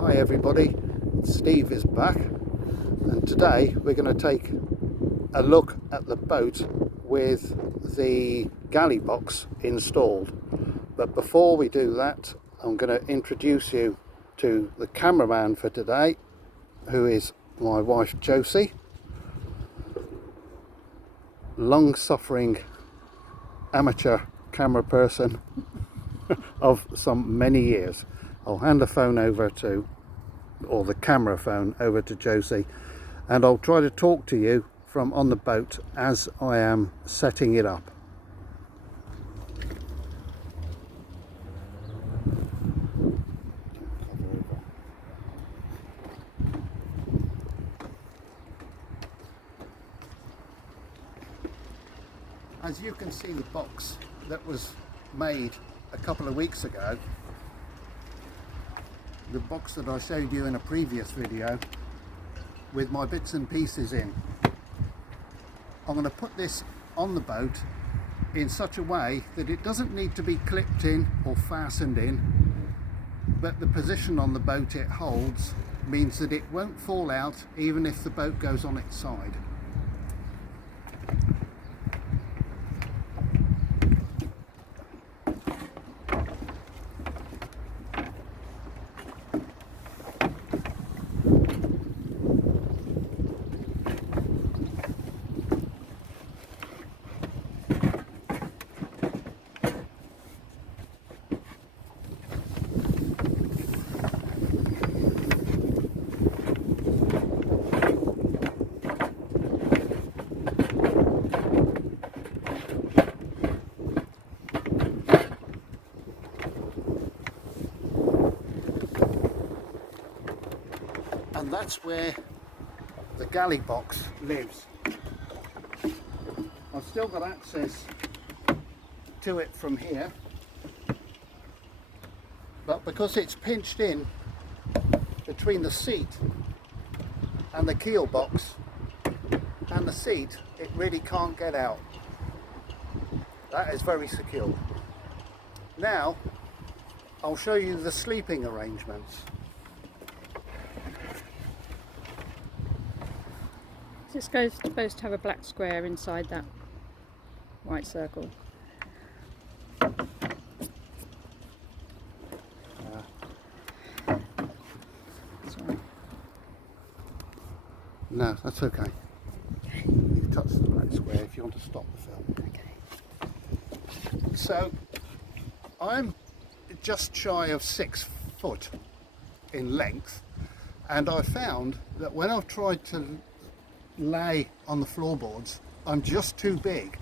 Hi everybody, Steve is back, and today we're going to take a look at the boat with the galley box installed. But before we do that, I'm going to introduce you to the cameraman for today, who is my wife Josie, long-suffering amateur camera person of some many years. I'll hand the phone over to, or the camera phone over to Josie, and I'll try to talk to you from on the boat as I am setting it up. As you can see, the box that was made a couple of weeks ago, the box that I showed you in a previous video with my bits and pieces in, I'm going to put this on the boat in such a way that it doesn't need to be clipped in or fastened in, but the position on the boat it holds means that it won't fall out even if the boat goes on its side. And that's where the galley box lives. I've still got access to it from here, but because it's pinched in between the seat and the keel box and the seat, it really can't get out. That is very secure. Now I'll show you the sleeping arrangements. This supposed to have a black square inside that white circle. Sorry. No, that's okay. You touch the black square if you want to stop the film. Okay. So I'm just shy of 6 foot in length, and I found that when I've tried to lay on the floorboards, I'm just too big.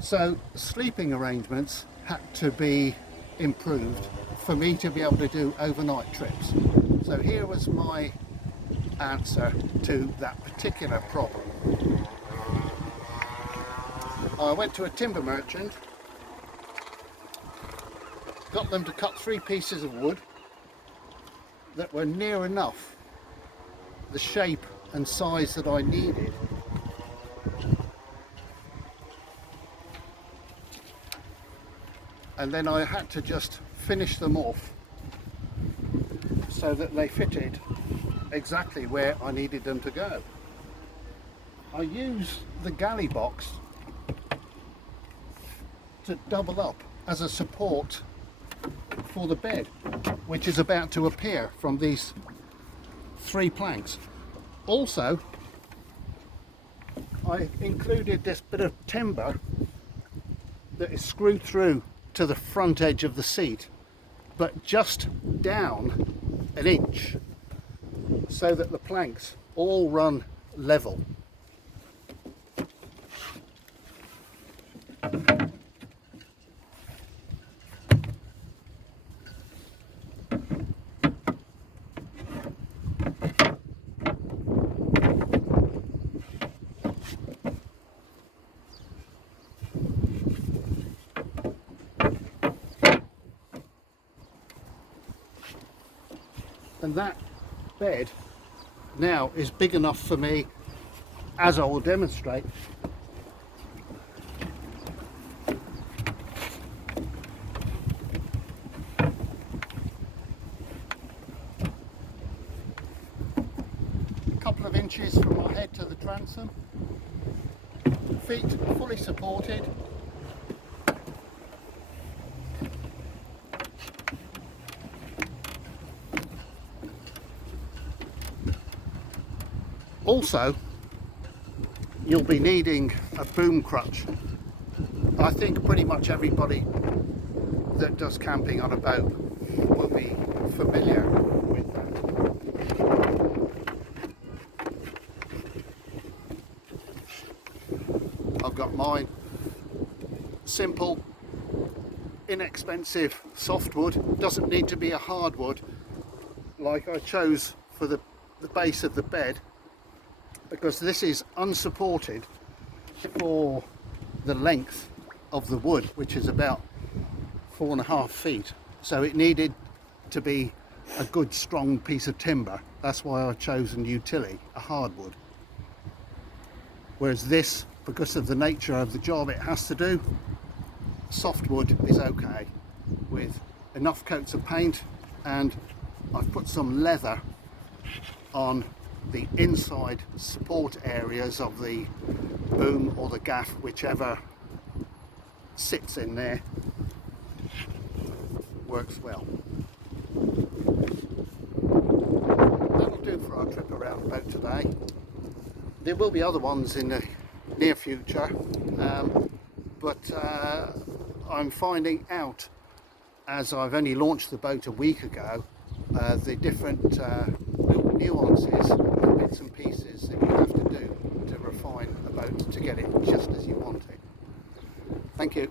So sleeping arrangements had to be improved for me to be able to do overnight trips. So here was my answer to that particular problem. I went to a timber merchant, got them to cut 3 pieces of wood that were near enough the shape and size that I needed. And then I had to just finish them off so that they fitted exactly where I needed them to go. I used the galley box to double up as a support for the bed, which is about to appear from these 3 planks. Also, I included this bit of timber that is screwed through to the front edge of the seat, but just down an inch, so that the planks all run level. And that bed now is big enough for me, as I will demonstrate, couple of inches from my head to the transom. Feet fully supported. Also, you'll be needing a boom crutch. I think pretty much everybody that does camping on a boat will be familiar with that. I've got mine. Simple, inexpensive softwood. Doesn't need to be a hardwood like I chose for the base of the bed, because this is unsupported for the length of the wood, which is about 4.5 feet. So it needed to be a good strong piece of timber. That's why I've chosen utility, a hardwood. Whereas this, because of the nature of the job it has to do, softwood is okay with enough coats of paint, and I've put some leather on the inside support areas of the boom or the gaff, whichever sits in there. Works well. That'll do for our trip around the boat today. There will be other ones in the near future, but I'm finding out, as I've only launched the boat a week ago, the different little nuances and bits and pieces that you have to do to refine a boat to get it just as you want it. Thank you.